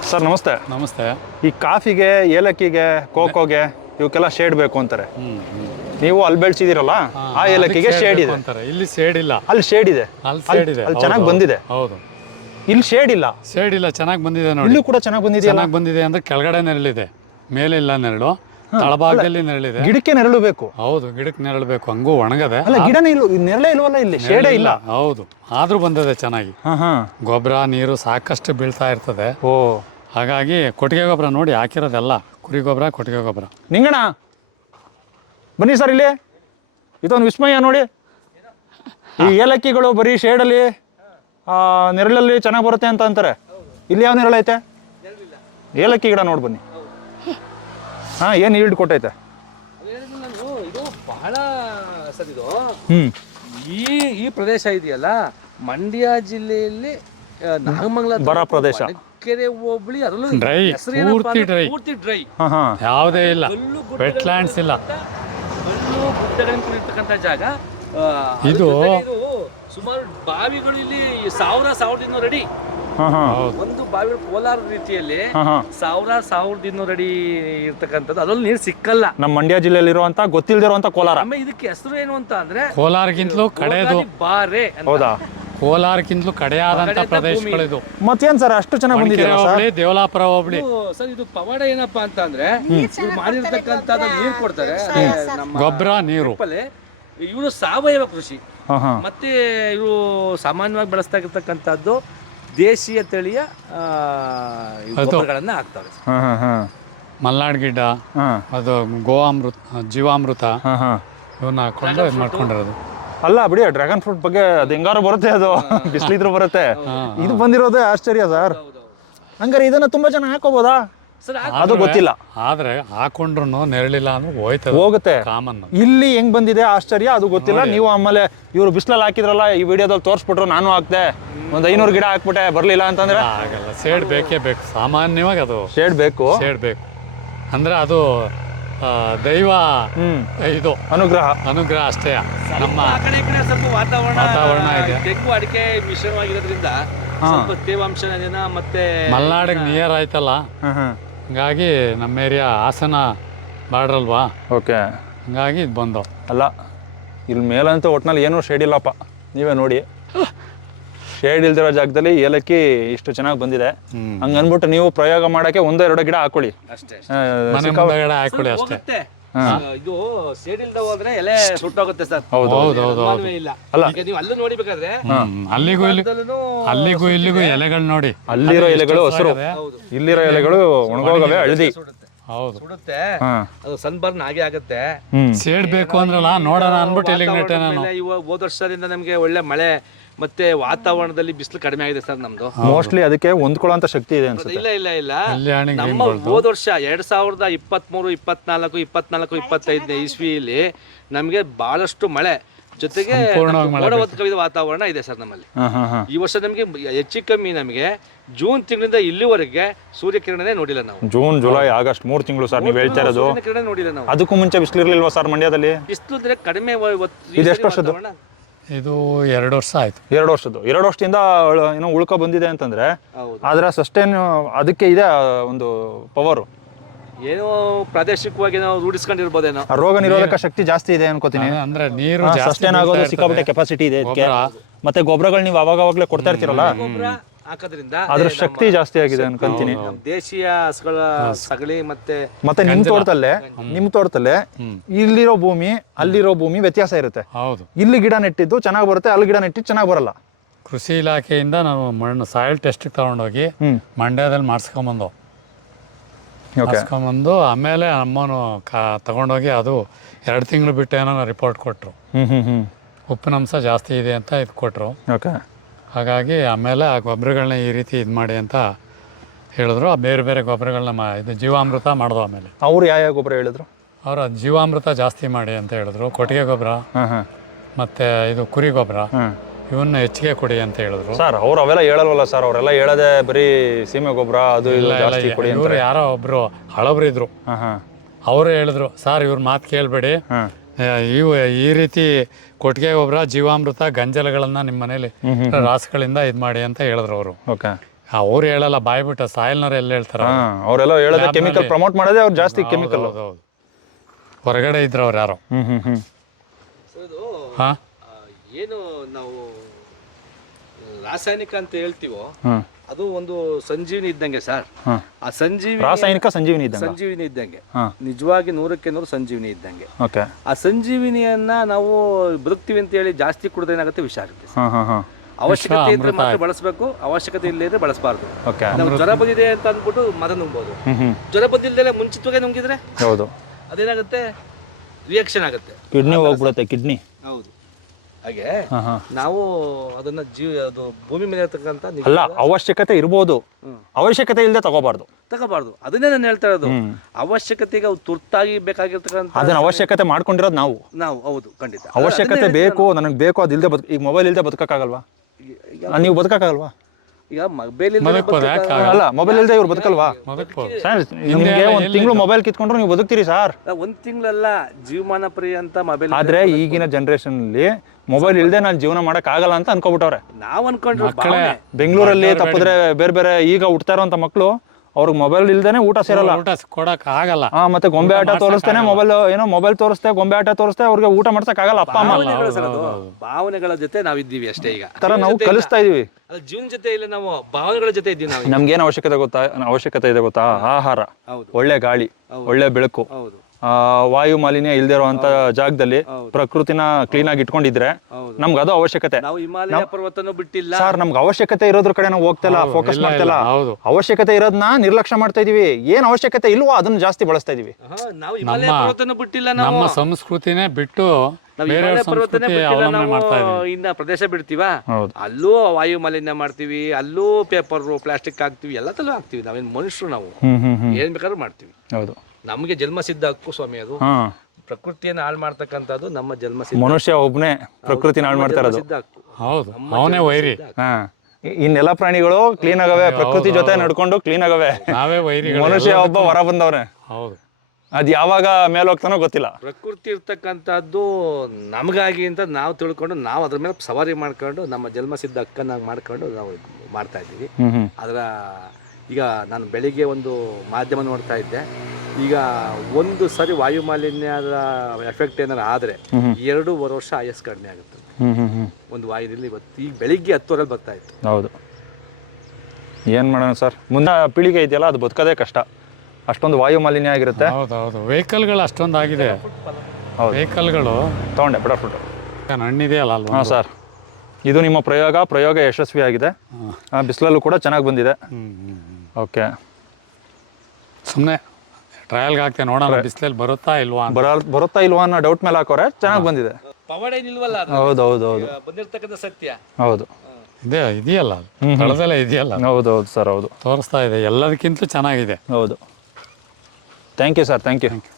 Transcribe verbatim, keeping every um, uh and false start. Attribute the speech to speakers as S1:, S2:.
S1: Sir ನಮಸ್ತೆ.
S2: ನಮಸ್ತೆ.
S1: ಈ ಕಾಫಿಗೆ, ಏಲಕ್ಕಿಗೆ, ಕೋಕೋಗೆ ಇವಕ್ಕೆಲ್ಲ ಶೇಡ್ ಬೇಕು ಅಂತಾರೆ. ನೀವು ಅಲ್ಲಿ ಬೆಳೆಸಿದಿರಲ್ಲ, ಆ ಏಲಕ್ಕಿಗೆ ಶೇಡ್ ಇದೆ
S2: ಅಂತಾರೆ. ಇಲ್ಲಿ ಶೇಡ್ ಇಲ್ಲ,
S1: ಅಲ್ಲಿ ಶೇಡ್ ಇದೆ,
S2: ಅಲ್ಲಿ ಶೇಡ್ ಇದೆ,
S1: ಅಲ್ಲಿ ಚೆನ್ನಾಗಿ ಬಂದಿದೆ.
S2: ಹೌದು,
S1: ಇಲ್ಲಿ ಶೇಡ್ ಇಲ್ಲ.
S2: ಶೇಡ್ ಇಲ್ಲ, ಚೆನ್ನಾಗಿ ಬಂದಿದೆ ನೋಡಿ.
S1: ಇಲ್ಲೂ ಕೂಡ ಚೆನ್ನಾಗಿ ಬಂದಿದೆ.
S2: ಚೆನ್ನಾಗಿ ಬಂದಿದೆ ಅಂದ್ರೆ ಕೆಳಗಡೆ ನೆರಳಿದೆ, ಮೇಲೆ ಇಲ್ಲ ನೆರಳು, ತಳಭಾಗದಲ್ಲಿ ನೆರಳಿದೆ.
S1: ಗಿಡಕ್ಕೆ ನೆರಳು ಬೇಕು.
S2: ಹೌದು, ಗಿಡಕ್ಕೆ ನೆರಳು ಬೇಕು. ಹಂಗೂ ಒಣಗದೆ
S1: ಅಲ್ಲ, ಗಿಡನೇ ಇಲ್ಲ, ನೆರಳೇ ಇಲ್ವಲ್ಲ, ಇಲ್ಲಿ ಶೇಡೇ ಇಲ್ಲ.
S2: ಹೌದು, ಆದ್ರೂ ಬಂದಿದೆ ಚೆನ್ನಾಗಿ.
S1: ಹಾ ಹಾ
S2: ಗೊಬ್ಬರ ನೀರು ಸಾಕಷ್ಟು ಬೀಳ್ತಾ ಇರ್ತದೆ.
S1: ಓ,
S2: ಹಾಗಾಗಿ ಕೊಟ್ಟಿಗೆ ಗೊಬ್ಬರ ನೋಡಿ ಹಾಕಿರೋದೆಲ್ಲ ಕುರಿ ಗೊಬ್ಬರ, ಕೊಟ್ಟಿಗೆ ಗೊಬ್ಬರ.
S1: ನಿಂಗಣ ಬನ್ನಿ ಸರ್, ಇಲ್ಲಿ ಇದೊಂದು ವಿಸ್ಮಯ ನೋಡಿ. ಈ ಏಲಕ್ಕಿಗಳು ಬರೀ ಶೇಡಲ್ಲಿ, ನೆರಳಲ್ಲಿ ಚೆನ್ನಾಗಿ ಬರುತ್ತೆ ಅಂತ ಅಂತಾರೆ. ಇಲ್ಲಿ ಯಾವ ನೆರಳೈತೆ? ಏಲಕ್ಕಿ ಗಿಡ ನೋಡಿ ಬನ್ನಿ. ಹಾ, ಏನು ಈಲ್ಡ್ ಕೊಟ್ಟೈತೆ?
S3: ಇದು ಬಹಳ ಸರ್, ಇದು
S1: ಹ್ಮ್
S3: ಈ ಈ ಪ್ರದೇಶ ಇದೆಯಲ್ಲ, ಮಂಡ್ಯ ಜಿಲ್ಲೆಯಲ್ಲಿ ನಾಗಮಂಗಲ
S1: ಬರ ಪ್ರದೇಶ,
S3: ಕೆರೆ ಹೋಬಳಿ, ಅದರಲ್ಲೂ
S2: ಡ್ರೈ, ಪೂರ್ತಿ ಡ್ರೈ,
S3: ಪೂರ್ತಿ ಡ್ರೈ,
S1: ಹಾ ಹಾ
S2: ಯಾವುದೇ ಇಲ್ಲ, ವೆಟ್ಲ್ಯಾಂಡ್ಸ್ ಇಲ್ಲ.
S3: ಕಲ್ಲು ಗುಡ್ಡಗಳಿಂದ ಕೂಡಿರ್ತಕ್ಕಂಥ ಜಾಗ
S2: ಇದು.
S3: ಸುಮಾರು ಬಾವಿಗಳು ಇಲ್ಲಿ ಸಾವಿರ ಸಾವಿರದ ಇನ್ನೂರು ಅಡಿ.
S1: ಹಾ ಹಾ
S3: ಒಂದು ಬಾವಿ ಕೋಲಾರ ರೀತಿಯಲ್ಲಿ
S1: ಹಾ ಹಾ
S3: ಸಾವಿರ ಸಾವಿರದ ಇನ್ನೂರು ಅಡಿ ಇರ್ತಕ್ಕಂಥದ್ದು. ಅದ್ರಲ್ಲಿ ನೀರು ಸಿಕ್ಕಲ್ಲ.
S1: ನಮ್ಮ ಮಂಡ್ಯ ಜಿಲ್ಲೆಯಲ್ಲಿರುವಂತ ಗೊತ್ತಿಲ್ದಿರುವಂತ ಕೋಲಾರ.
S3: ಆಮೇಲೆ ಇದಕ್ಕೆ ಹೆಸರು ಏನು ಅಂತ ಅಂದ್ರೆ
S2: ಕೋಲಾರಕ್ಕಿಂತಲೂ ಕಡೆದು,
S3: ಬಾರೆ ಅಂತ.
S1: ಹೌದಾ?
S2: ಕೋಲಾರಕ್ಕಿಂತಲೂ ಕಡೆಯಾದಂತ ಪ್ರದೇಶಗಳಿದು.
S1: ಮತ್ತೇನ್ ಸರ್ ಅಷ್ಟು ಚೆನ್ನಾಗಿ ಬಂದಿದೆ?
S2: ಹೋಬಳಿ, ದೇವಲಾಪುರ ಹೋಬಳಿ.
S3: ಸರ್, ಇದು ಪವಾಡ ಏನಪ್ಪಾ ಅಂತ ಅಂದ್ರೆ, ಇವ್ರು ಮಾಡಿರ್ತಕ್ಕಂಥ ನೀರು ಕೊಡ್ತಾರೆ, ನಮ್ಮ
S2: ಗೊಬ್ಬರ, ನೀರು.
S3: ಇವರು ಸಾವಯವ ಕೃಷಿ,
S1: ಹಾ ಹಾ
S3: ಮತ್ತೆ ಇವರು ಸಾಮಾನ್ಯವಾಗಿ ಬಳಸ್ತಾ ಇರ್ತಕ್ಕಂಥದ್ದು ದೇಶೀಯ ತಳಿಯ ಗೊಬ್ಬರಗಳನ್ನ ಹಾಕ್ತಾರೆ.
S1: ಹಾ ಹಾ ಹಾ
S2: ಮಲ್ನಾಡ್ ಗಿಡ್ಡ,
S1: ಹಾ
S2: ಅದು ಗೋವಾಮೃತ, ಜೀವಾಮೃತ,
S1: ಹಾ ಹಾ
S2: ಇವನ್ನ ಹಾಕೊಂಡು ಇದು ಮಾಡ್ಕೊಂಡಿರೋದು.
S1: ಅಲ್ಲ ಬಿಡಿ, ಡ್ರ್ಯಾಗನ್ ಫ್ರೂಟ್ ಬಗ್ಗೆ ಅದು ಹೆಂಗಾರು ಬರುತ್ತೆ, ಅದು ಬಿಸಿಲಿದ್ರು ಬರುತ್ತೆ. ಇದು ಬಂದಿರೋದೇ ಆಶ್ಚರ್ಯ ಸರ್. ಹಂಗಾರೆ ಇದನ್ನ ತುಂಬಾ ಜನ ಹಾಕೋಬೋದಾ? ಅದು ಗೊತ್ತಿಲ್ಲ.
S2: ಆದ್ರೆ ಹಾಕೊಂಡ್ರು ನೆರಳಿಲ್ಲ ಅಂದ್ರೆ ಹೋಯ್ತದೆ,
S1: ಹೋಗುತ್ತೆ.
S2: ಕಾಮನ್.
S1: ಇಲ್ಲಿ ಹೆಂಗ್ ಬಂದಿದೆ ಆಶ್ಚರ್ಯ, ಅದು ಗೊತ್ತಿಲ್ಲ. ನೀವು ಆಮೇಲೆ ಇವ್ರು ಬಿಸಿಲಲ್ಲಿ ಹಾಕಿದ್ರಲ್ಲ, ಈ ವಿಡಿಯೋದಲ್ಲಿ ತೋರಿಸ್ಬಿಟ್ರು, ನಾನು ಹಾಕ್ದೆ ಒಂದ್ ಐನೂರು ಗಿಡ ಹಾಕ್ಬಿಟ್ಟೆ, ಬರ್ಲಿಲ್ಲ ಅಂತಂದ್ರೆ
S2: ಆಗಲ್ಲ. ಶೇಡ್ ಬೇಕೇ ಬೇಕು, ಸಾಮಾನ್ಯವಾಗಿ ಅದು
S1: ಶೇಡ್ ಬೇಕು.
S2: ಶೇಡ್ ಬೇಕು ಅಂದ್ರೆ ಅದು ದೈವ
S1: ಹ್ಮ್
S2: ಇದು
S1: ಅನುಗ್ರಹ,
S2: ಅನುಗ್ರಹ ಅಷ್ಟೇ. ನಮ್ಮ
S3: ಆ ಕಡೆ ಈ ಕಡೆ ಸ್ವಲ್ಪ ವಾತಾವರಣ
S2: ವಾತಾವರಣ ಇದೆ.
S3: ತೆಂಗು ಅಡಿಕೆ ಮಿಶ್ರಣವಾಗಿರೋದ್ರಿಂದ ಸ್ವಲ್ಪ ತೇವಾಂಶ ಏನ ಮತ್ತೆ
S2: ಮಲ್ನಾಡಿಗೆ ನಿಯರ್ ಆಯ್ತಲ್ಲ, ಹಂಗಾಗಿ ನಮ್ಮ ಏರಿಯಾ ಹಾಸನ ಬಾರ್ಡರ್ ಅಲ್ವಾ,
S1: ಓಕೆ.
S2: ಹಂಗಾಗಿ ಇದು ಬಂದು.
S1: ಅಲ್ಲ, ಇಲ್ಲಿ ಮೇಲಂತೂ ಒಟ್ನಲ್ಲಿ ಏನೂ ಶೇಡ್ ಇಲ್ಲಪ್ಪ, ನೀವೇ ನೋಡಿ. ಶೇಡ್ ಇಲ್ದಿರೋ ಜಾಗದಲ್ಲಿ ಏಲಕ್ಕಿ ಇಷ್ಟು ಚೆನ್ನಾಗಿ ಬಂದಿದೆ. ಹಂಗ ಅನ್ಬಿಟ್ಟು ನೀವು ಪ್ರಯೋಗ ಮಾಡಕ್ಕೆ ಒಂದೋ ಎರಡೋ ಗಿಡ ಹಾಕೊಳ್ಳಿ
S3: ಅಷ್ಟೇ.
S2: ಮನೆ ಮುಂದಗಡೆ ಹಾಕೊಳ್ಳಿ ಅಷ್ಟೇ.
S3: ಹೋಗುತ್ತೆ. ಇದು ಸೇಡ್ ಇಲ್ದ ಹೋದ್ರೆ ಎಲೆ ಸುಟ್ಟೋಗುತ್ತೆ ಸರ್.
S1: ಹೌದು
S2: ಹೌದು ಹೌದು ಹೌದು.
S3: ಇಲ್ಲ.
S1: ಅಲ್ಲ.
S3: ಈಗ ನೀವು ಅಲ್ಲೂ ನೋಡಿಬೇಕಾದ್ರೆ
S2: ಅಲ್ಲಿಗೂ ಇಲ್ಲಿ ಅಲ್ಲಿಗೂ ಇಲ್ಲಿಗೂ ಎಲೆಗಳು ನೋಡಿ,
S1: ಅಲ್ಲಿರೋ ಎಲೆಗಳು ಹಸಿರು, ಇಲ್ಲಿರೋ ಎಲೆಗಳು ಒಣಗೋಗವೆ, ಹಳದಿ.
S2: ಹೌದು,
S3: ಸುಡುತ್ತೆ. ಅದು ಸನ್ಬರ್ನ್ ಹಾಗೆ ಆಗುತ್ತೆ.
S2: ಶೇಡ್ ಬೇಕು ಅಂದ್ರಲ್ಲ, ನೋಡೋಣ ಅನ್ಬಿಟ್ಟು ಇಲ್ಲಿಗೆ ನೆಟ್ಟೆ ನಾನು.
S3: ಇವಾಗ ಹೋದ ವರ್ಷದಿಂದ ನಮ್ಗೆ ಒಳ್ಳೆ ಮಳೆ ಮತ್ತೆ ವಾತಾವರಣದಲ್ಲಿ ಬಿಸಿಲು ಕಡಿಮೆ ಆಗಿದೆ ಸರ್ ನಮ್ದು.
S1: ಮೋಸ್ಟ್ಲಿ ಅದಕ್ಕೆ ಹೊಂದ್ಕೊಳ್ಳೋಂತ ಶಕ್ತಿ ಇದೆ ಅನ್ಸುತ್ತೆ.
S3: ಇಲ್ಲ ಇಲ್ಲ ಇಲ್ಲ
S2: ಕಲ್ಯಾಣಿ
S3: ನಮ್ಮ ಹೋದ ವರ್ಷ ಎರಡ್ ಸಾವಿರದ ಇಪ್ಪತ್ಮೂರು ಇಪ್ಪತ್ನಾಲ್ಕು ಇಪ್ಪತ್ನಾಲ್ಕು ಇಪ್ಪತ್ತೈದನೇ ಇಸ್ವಿಯಲ್ಲಿ ನಮ್ಗೆ ಬಹಳಷ್ಟು ಮಳೆ ಜೊತೆಗೆ ಮೋಡವತ್ತು ಕವಿದ ವಾತಾವರಣ ಇದೆ ಸರ್ ನಮ್ಮಲ್ಲಿ. ಈ ವರ್ಷ ನಮ್ಗೆ ಹೆಚ್ಚು ಕಮ್ಮಿ ನಮಗೆ ಜೂನ್ ತಿಂಗಳಿಂದ ಇಲ್ಲಿವರೆಗೆ ಸೂರ್ಯಕಿರಣನೇ ನೋಡಿಲ್ಲ ನಾವು.
S1: ಜೂನ್ ಜುಲೈ ಆಗಸ್ಟ್ ಮೂರ್ ತಿಂಗಳು ಸರ್ ನೀವು ಹೇಳ್ತಾ ಇರೋದು.
S3: ಸೂರ್ಯಕಿರಣ ನೋಡಿಲ್ಲ ನಾವು.
S1: ಅದಕ್ಕೂ ಮುಂಚೆ ಬಿಸಿಲಿರ್ಲಿಲ್ವಾ ಸರ್ ಮಂಡ್ಯದಲ್ಲಿ?
S3: ಬಿಸಿಲು ಅಂದ್ರೆ ಕಡಿಮೆ.
S1: ಇದು ಎಷ್ಟು ವರ್ಷದ್ದು?
S2: ಇದು ಎರಡು ವರ್ಷ ಆಯ್ತು.
S1: ಎರಡು ವರ್ಷದ್ದು. ಎರಡು ವರ್ಷದಿಂದ ಏನೋ ಉಳ್ಕೊ ಬಂದಿದೆ ಅಂತಂದ್ರೆ, ಆದ್ರೆ ಸಸ್ಟೈನ್ ಅದಕ್ಕೆ ಇದೆ ಒಂದು ಪವರ್.
S3: ಏನೋ ಪ್ರಾದೇಶಿಕವಾಗಿ ನಾವು ರೂಢಿಸ್ಕೊಂಡಿರ್ಬೋದೇನೋ.
S1: ರೋಗ ನಿರೋಧಕ ಶಕ್ತಿ ಜಾಸ್ತಿ ಇದೆ ಅನ್ಕೋತೀನಿ.
S2: ಅಂದ್ರೆ ನೀರು
S1: ಸಸ್ಟೈನ್ ಆಗೋದು ಸಿಕ್ಕಾಪಟ್ಟೆ ಕೆಪಾಸಿಟಿ ಇದೆ ಇದಕ್ಕೆ. ಮತ್ತೆ ಗೊಬ್ಬರಗಳು ನೀವು ಅವಾಗ ಅವಾಗಲೇ ಕೊಡ್ತಾ ಇರ್ತೀರಲ್ಲ,
S3: ಹಾಕೋದ್ರಿಂದ
S1: ಅದ್ರ ಶಕ್ತಿ ಜಾಸ್ತಿ ಆಗಿದೆ ಅನ್ಕೊಂತೀನಿ.
S3: ದೇಶೀಯ ಹಸುಗಳ ಸಗಳಿ ಮತ್ತೆ
S1: ಮತ್ತೆ ನಿಮ್ ತೋಟದಲ್ಲೇ ನಿಮ್ ತೋಟದಲ್ಲೇ ಇಲ್ಲಿರೋ ಭೂಮಿ ಅಲ್ಲಿರೋ ಭೂಮಿ ವ್ಯತ್ಯಾಸ ಇರುತ್ತೆ.
S2: ಹೌದು,
S1: ಇಲ್ಲಿ ಗಿಡ ನೆಟ್ಟಿದ್ದು ಚೆನ್ನಾಗಿ ಬರುತ್ತೆ, ಅಲ್ಲಿ ಗಿಡ ನೆಟ್ಟಿದ್ದು ಚೆನ್ನಾಗಿ ಬರಲ್ಲ.
S2: ಕೃಷಿ ಇಲಾಖೆಯಿಂದ ನಾವು ಮಣ್ಣು ಸಾಯಿಲ್ ಟೆಸ್ಟ್ ತಗೊಂಡೋಗಿ ಮಂಡ್ಯದಲ್ಲಿ ಮಾಡಿಸ್ಕೊಂಬಂದು ಮಾಡಿಸ್ಕೊಂಬಂದು ಆಮೇಲೆ ಅಮ್ಮನು ಕಾ ತಗೊಂಡೋಗಿ ಅದು ಎರಡು ತಿಂಗಳು ಬಿಟ್ಟು ಏನೋ ರಿಪೋರ್ಟ್ ಕೊಟ್ಟರು. ಉಪ್ಪಿನಂಶ ಜಾಸ್ತಿ ಇದೆ ಅಂತ ಇದು ಕೊಟ್ಟರು.
S1: ಓಕೆ.
S2: ಹಾಗಾಗಿ ಆಮೇಲೆ ಆ ಗೊಬ್ಬರಗಳನ್ನ ಈ ರೀತಿ ಇದು ಮಾಡಿ ಅಂತ ಹೇಳಿದ್ರು. ಆ ಬೇರೆ ಬೇರೆ ಗೊಬ್ಬರಗಳನ್ನ ಮಾ ಇದು ಜೀವಾಮೃತ ಮಾಡಿದ್ರು. ಆಮೇಲೆ
S1: ಅವ್ರು ಯಾವ ಯಾವ ಗೊಬ್ಬರ ಹೇಳಿದ್ರು?
S2: ಅವರು ಜೀವಾಮೃತ ಜಾಸ್ತಿ ಮಾಡಿ ಅಂತ ಹೇಳಿದ್ರು. ಕೊಟ್ಟಿಗೆ ಗೊಬ್ಬರ ಮತ್ತು ಇದು ಕುರಿ ಗೊಬ್ಬರ ಇವನ್ನ ಹೆಚ್ಚಿಗೆ ಕೊಡಿ ಅಂತ ಹೇಳಿದ್ರು.
S1: ಸರ್ ಅವ್ರು ಅವೆಲ್ಲ ಹೇಳಲ್ವಲ್ಲ ಸರ್, ಅವರೆಲ್ಲ ಹೇಳೋದೇ ಬರೀ ಸೀಮೆ ಗೊಬ್ಬರ ಅದು ಇದು ಜಾಸ್ತಿ ಕೊಡಿ ಅಂತ.
S2: ಇವ್ರು ಯಾರೋ ಒಬ್ರು ಹಳಬ್ರು ಇದ್ರು, ಅವರು ಹೇಳಿದ್ರು, ಸರ್ ಇವ್ರ ಮಾತು ಕೇಳಬೇಡಿ, ಇವು ಈ ರೀತಿ ಕೊಟ್ಟಿಗೆ ಗೊಬ್ಬರ, ಜೀವಾಮೃತ, ಗಂಜಲಗಳನ್ನ ನಿಮ್ಮ ಮನೇಲಿ ರಾಸುಗಳಿಂದ ಇದು ಮಾಡಿ ಅಂತ ಹೇಳಿದ್ರು ಅವರು.
S1: ಓಕೆ.
S2: ಅವ್ರು ಹೇಳಲ್ಲ ಬಾಯ್ಬಿಟ್ಟ ಸಾಯಿಲ್ನವ್ರು ಎಲ್ಲ ಹೇಳ್ತಾರೆ
S1: ಹಾ ಅವರೆಲ್ಲ ಹೇಳೋದು ಕೆಮಿಕಲ್ ಪ್ರಮೋಟ್ ಮಾಡೋದೇ ಅವ್ರು ಜಾಸ್ತಿ ಕೆಮಿಕಲ್.
S2: ಹೌದು ಹೌದು ಹೊರಗಡೆ ಇದ್ರು ಅವ್ರು ಯಾರೋ.
S1: ಹ್ಮ್ ಹ್ಮ್ ಹ್ಮ್
S3: ಸೊ ಇದು
S2: ಹಾಂ
S3: ಆ, ಏನು ನಾವು ರಾಸಾಯನಿಕ ಅಂತ ಹೇಳ್ತೀವೋ
S1: ಹ್ಮ್
S3: ಅದು ಒಂದು ಸಂಜೀವಿನಿ ಇದ್ದಂಗೆ ಸರ್.
S1: ಹ್ಮ್
S3: ಆ ಸಂಜೀವಿನಿ
S1: ರಾಸಾಯನಿಕ ಸಂಜೀವಿನಿ ಇದ್ದಂಗ.
S3: ಸಂಜೀವಿನಿ ಇದ್ದಂಗೆ
S1: ಹಾ
S3: ನಿಜವಾಗಿ ನೂರಕ್ಕೆ ನೂರು ಸಂಜೀವಿನಿ ಇದ್ದಂಗೆ.
S1: ಓಕೆ.
S3: ಆ ಸಂಜೀವಿನಿಯನ್ನ ನಾವು ಬದುಕ್ತೀವಿ ಅಂತ ಹೇಳಿ ಜಾಸ್ತಿ ಕುಡಿದ್ರೆ ಏನಾಗುತ್ತೆ, ವಿಷ ಆಗುತ್ತೆ.
S1: ಹಾ ಹಾ ಹಾ
S3: ಅವಶ್ಯಕತೆ ಇದ್ರೆ ಮಾತ್ರ ಬಳಸಬೇಕು, ಅವಶ್ಯಕತೆ ಇಲ್ಲದ್ರೆ ಬಳಸಬಾರ್ದು.
S1: ಓಕೆ.
S3: ನಾವು ಜ್ವರ ಬಂದಿದೆ ಅಂತ ಅಂದ್ಬಿಟ್ಟು ಮದ ನುಂಗ್ಬೋದು.
S1: ಹ್ಮ್ ಹ್ಮ್
S3: ಜ್ವರ ಬಂದಿಲ್ದಲೆ ಮುಂಚಿತವಾಗಿ ನುಂಗಿದ್ರೆ
S1: ಹೌದು
S3: ಅದೇನಾಗುತ್ತೆ, ರಿಯಾಕ್ಷನ್ ಆಗುತ್ತೆ,
S1: ಕಿಡ್ನಿ ಹೋಗ್ಬಿಡುತ್ತೆ ಕಿಡ್ನಿ.
S3: ಹೌದು. ಹಾಗೆ
S1: ಹಾ ಹಾ
S3: ನಾವು ಅದನ್ನ ಜೀವ ಅದು ಭೂಮಿ ಮೇಲೆ ಇರ್ತಕ್ಕಂಥ ನಿಜ
S1: ಅಲ್ಲ ಅವಶ್ಯಕತೆ ಇರ್ಬೋದು, ಅವಶ್ಯಕತೆ ಇಲ್ಲದೆ ತಗೋಬಾರ್ದು.
S3: ತಗೋಬಾರ್ದು. ಅದನ್ನೇ ನಾನು ಹೇಳ್ತಾ ಇರೋದು. ಅವಶ್ಯಕತೆಗೆ ಅವು ತುರ್ತಾಗಿ ಬೇಕಾಗಿರ್ತಕ್ಕಂಥ
S1: ಅದನ್ನ ಅವಶ್ಯಕತೆ ಮಾಡ್ಕೊಂಡಿರೋದು ನಾವು.
S3: ನಾವು ಹೌದು ಖಂಡಿತ
S1: ಅವಶ್ಯಕತೆ ಬೇಕು, ನನಗೆ ಬೇಕು, ಅದು ಇಲ್ಲದೆ ಬದುಕ. ಈಗ ಮೊಬೈಲ್ ಇಲ್ಲದೆ ಬದುಕಕ್ಕಾಗಲ್ವಾ?
S3: ಈಗ-
S1: ನೀವು ಬದುಕಕ್ಕಾಗಲ್ವಾ?
S3: ಈಗ ಮೊಬೈಲ್
S1: ಅಲ್ಲ ಮೊಬೈಲ್ ಇಲ್ಲದೆ ಇವ್ರು ಬದುಕಲ್ವಾ?
S2: ಬದುಕ್ಬೋದು.
S1: ಸರ್ ನಿಮಗೆ ಒಂದು ತಿಂಗಳು ಮೊಬೈಲ್ ಕಿತ್ಕೊಂಡ್ರು ನೀವು ಬದುಕ್ತೀರಿ ಸರ್.
S3: ಒಂದ್ ತಿಂಗಳಲ್ಲ, ಜೀವಮಾನ ಪರ್ಯಂತ ಮೊಬೈಲ್.
S1: ಆದ್ರೆ ಈಗಿನ ಜನರೇಷನ್ ಅಲ್ಲಿ ಮೊಬೈಲ್ ಇಲ್ಲದೆ ನಾನು ಜೀವನ ಮಾಡಕ್ ಆಗಲ್ಲ ಅಂತ ಅನ್ಕೋಬಿಟ್ಟವ್ರೆ.
S3: ನಾವ್ ಅನ್ಕೊಂಡ್ರು ಭಾವನೆ.
S1: ಬೆಂಗಳೂರಲ್ಲಿ ತಪ್ಪಿದ್ರೆ ಬೇರೆ ಬೇರೆ ಈಗ ಹುಟ್ತಾ ಇರೋಂಥ ಮಕ್ಕಳು ಅವ್ರಿಗೆ ಮೊಬೈಲ್ ಇಲ್ದೇನೆ ಊಟ ಸೇರಲ್ಲ.
S2: ಊಟ ಕೊಡಕ್ ಆಗಲ್ಲ.
S1: ಹಾ ಮತ್ತೆ ಗೊಂಬೆ ಆಟ ತೋರಿಸ್ತೇನೆ, ಮೊಬೈಲ್ ಏನೋ ಮೊಬೈಲ್ ತೋರಿಸ್ತೆ, ಗೊಂಬೆ ಆಟ ತೋರಿಸ್ತೆ, ಅವ್ರಿಗೆ ಊಟ ಮಾಡ್ಸಕ್ ಆಗಲ್ಲ ಅಪ್ಪ ಅಮ್ಮ.
S3: ಭಾವನೆಗಳು ಸರ್ ಅದು. ಭಾವನೆಗಳ ಜೊತೆ ನಾವಿದ್ದೀವಿ ಅಷ್ಟೇ. ಈಗ
S1: ತರ ನಾವು ಕಲಿಸ್ತಾ ಇದೀವಿ.
S3: ಅದು ಜೀವನ ಜೊತೆ ಇಲ್ಲ, ನಾವು ಭಾವನೆಗಳ ಜೊತೆ ಇದ್ದೀವಿ ನಾವು.
S1: ನಮ್ಗೇನು ಅವಶ್ಯಕತೆ ಗೊತ್ತಾ? ಅವಶ್ಯಕತೆ ಇದೆ ಗೊತ್ತಾ? ಆಹಾರ,
S3: ಹೌದು
S1: ಒಳ್ಳೆ ಗಾಳಿ, ಒಳ್ಳೆ ಬೆಳಕು,
S3: ಹೌದು
S1: ಆ, ವಾಯು ಮಾಲಿನ್ಯ ಇಲ್ದೇ ಇರುವಂತ ಜಾಗದಲ್ಲಿ ಪ್ರಕೃತಿನ ಕ್ಲೀನ್ ಆಗಿ ಇಟ್ಕೊಂಡಿದ್ರೆ
S3: ಹೌದು.
S1: ನಮ್ಗೆ ಅದು ಅವಶ್ಯಕತೆ.
S3: ನಾವು ಹಿಮಾಲಯ ಪರ್ವತನೂ ಬಿಟ್ಟಿಲ್ಲ
S1: ಸರ್ ನಮ್ಗೆ ಅವಶ್ಯಕತೆ ಇರೋದ್ರ ಕಡೆ ನಾವು ಹೋಗ್ತಿಲ್ಲ, ಫೋಕಸ್ ಮಾಡ್ತಿಲ್ಲ.
S2: ಹೌದು
S1: ಅವಶ್ಯಕತೆ ಇರೋದನ್ನ ನಿರ್ಲಕ್ಷ್ಯ ಮಾಡ್ತಾ ಇದೀವಿ. ಏನ್ ಅವಶ್ಯಕತೆ ಇಲ್ವೋ ಅದನ್ನ ಜಾಸ್ತಿ ಬಳಸ್ತಾ ಇದೀವಿ.
S3: ಆಹಾ, ನಾವು ಹಿಮಾಲಯ ಪರ್ವತನೂ ಬಿಟ್ಟಿಲ್ಲ. ನಾವು
S2: ನಮ್ಮ ಸಂಸ್ಕೃತಿನೇ ಬಿಟ್ಟು
S3: ನಾವು
S2: ಬೇರೆ
S3: ಹಿಮಾಲಯ ಪರ್ವತನೇ
S2: ಸಂಸ್ಕೃತಿ
S3: ಬಿಟ್ಟಿಲ್ಲ.
S2: ಅವಲಂಬನೆ
S3: ನಾವು
S2: ಮಾಡ್ತಾ ಇದೀವಿ.
S3: ಇನ್ನ ಪ್ರದೇಶ ಬಿಡ್ತೀವಾ?
S1: ಹೌದು.
S3: ಅಲ್ಲೂ ವಾಯು ಮಾಲಿನ್ಯ ಮಾಡ್ತೀವಿ, ಅಲ್ಲೂ ಪೇಪರ್ ಪ್ಲಾಸ್ಟಿಕ್ ಹಾಕ್ತಿವಿ, ಎಲ್ಲ ತಲೂ ಹಾಕ್ತಿವಿ. ನಾವೇನು ಮನುಷ್ಯರು, ನಾವು
S1: ಹ್ಮ್ ಹ್ಮ್ ಹ್ಮ್
S3: ಏನ್ ಬೇಕಾದ್ರೂ ಮಾಡ್ತೀವಿ.
S1: ಹೌದು.
S3: ನಮಗೆ ಜನ್ಮ ಸಿದ್ಧ ಹಕ್ಕು ಸ್ವಾಮಿ ಅದು.
S1: ಹಾ
S3: ಪ್ರಕೃತಿಯನ್ನು ಹಾಳು ಮಾಡ್ತಕ್ಕಂಥದ್ದು ನಮ್ಮ ಜನ್ಮ ಸಿದ್ಧ
S1: ಮನುಷ್ಯ ಒಬ್ನೇ ಪ್ರಕೃತಿನ ಹಾಳು ಮಾಡ್ತಾ ಇರೋದು.
S3: ಸಿದ್ಧ ಹಕ್ಕು.
S2: ಹೌದು ಅವನೇ ವೈರಿ.
S1: ಹಾ ಇನ್ನೆಲ್ಲ ಪ್ರಾಣಿಗಳು ಕ್ಲೀನ್ ಆಗವೆ, ಪ್ರಕೃತಿ ಜೊತೆ ನಡ್ಕೊಂಡು ಕ್ಲೀನ್ ಆಗವೆ.
S2: ನಾವೇ ವೈರಿ.
S1: ಮನುಷ್ಯ ಒಬ್ಬ ಹೊರ ಬಂದವ್ರೆ.
S2: ಹೌದು
S1: ಅದ್ ಯಾವಾಗ ಮೇಲ್ ಹೋಗ್ತಾನೋ ಗೊತ್ತಿಲ್ಲ.
S3: ಪ್ರಕೃತಿ ಇರ್ತಕ್ಕಂಥದ್ದು ನಮಗಾಗಿ ಅಂತ ನಾವು ತಿಳ್ಕೊಂಡು ನಾವು ಅದ್ರ ಮೇಲೆ ಸವಾರಿ ಮಾಡ್ಕೊಂಡು ನಮ್ಮ ಜನ್ಮ ಸಿದ್ಧ ಹಕ್ಕನ್ನಾಗಿ ಮಾಡ್ಕೊಂಡು ನಾವು ಮಾಡ್ತಾ ಇದ್ದೀವಿ.
S1: ಹ್ಮ್ ಹ್ಮ್
S3: ಅದರ ಈಗ ನಾನು ಬೆಳಿಗ್ಗೆ ಒಂದು ಮಾಧ್ಯಮ ನೋಡ್ತಾ ಇದ್ದೆ. ಈಗ ಒಂದು ಸರಿ ವಾಯು ಮಾಲಿನ್ಯದ ಎಫೆಕ್ಟ್ ಏನಾರು ಆದರೆ ಎರಡೂವರೆ ವರ್ಷ ಆಯಸ್ ಕಡಿಮೆ ಆಗುತ್ತೆ
S1: ಹ್ಮ್ ಹ್ಮ್ ಹ್ಮ್
S3: ಒಂದು ವಾಯುದಲ್ಲಿ. ಇವತ್ತು ಈಗ ಬೆಳಿಗ್ಗೆ ಹತ್ತುವರೆಲ್ಲಿ ಬರ್ತಾ ಇತ್ತು.
S1: ಹೌದು. ಏನ್ ಮಾಡೋಣ ಸರ್, ಮುಂದೆ ಪೀಳಿಗೆ ಇದೆಯಲ್ಲ ಅದು ಬದುಕೋದೇ ಕಷ್ಟ. ಅಷ್ಟೊಂದು ವಾಯು ಮಾಲಿನ್ಯ ಆಗಿರುತ್ತೆ.
S2: ಹೌದು ಹೌದು ವೆಹಿಕಲ್ಗಳು ಅಷ್ಟೊಂದು ಆಗಿದೆ.
S1: ಹೌದು.
S2: ವೆಹಿಕಲ್ಗಳು
S1: ತಗೊಂಡೆ ಬಿಡಫುಟ್.
S2: ಹಣ್ಣಿದೆಯಲ್ಲ ಅಲ್ವಾ?
S1: ಹಾಂ ಸರ್, ಇದು ನಿಮ್ಮ ಪ್ರಯೋಗ ಪ್ರಯೋಗ ಯಶಸ್ವಿ ಆಗಿದೆ. ಬಿಸಿಲಲ್ಲೂ ಕೂಡ ಚೆನ್ನಾಗಿ ಬಂದಿದೆ. ಓಕೆ,
S2: ಸುಮ್ಮನೆ ಟ್ರಯಲ್ಗೆ ಹಾಕ್ತೆ ನೋಡೋಣ ಬಿಸಿಲಲ್ಲಿ ಬರುತ್ತಾ ಇಲ್ವಾ ಅಂತ.
S1: ಬರ ಬರುತ್ತಾ ಇಲ್ವಾ ಅನ್ನೋ ಡೌಟ್ ಮೇಲೆ ಹಾಕೋರೆ ಚೆನ್ನಾಗಿ ಬಂದಿದೆ.
S3: ಪವಾಡ ನಿಲ್ವಲ್ಲ ಅದು.
S1: ಹೌದು ಹೌದು ಹೌದು
S3: ಬಂದಿರ್ತಕ್ಕಂಥ ಸತ್ಯ.
S1: ಹೌದು
S2: ಇದೆ ಇದೆಯಲ್ಲ ಅದು ತಳದಲ್ಲೇ ಇದೆಯಲ್ಲ.
S1: ಹೌದು ಹೌದು ಸರ್ ಹೌದು
S2: ತೋರಿಸ್ತಾ ಇದೆ ಎಲ್ಲದಕ್ಕಿಂತಲೂ ಚೆನ್ನಾಗಿದೆ.
S1: ಹೌದು. Thank you sir, thank you.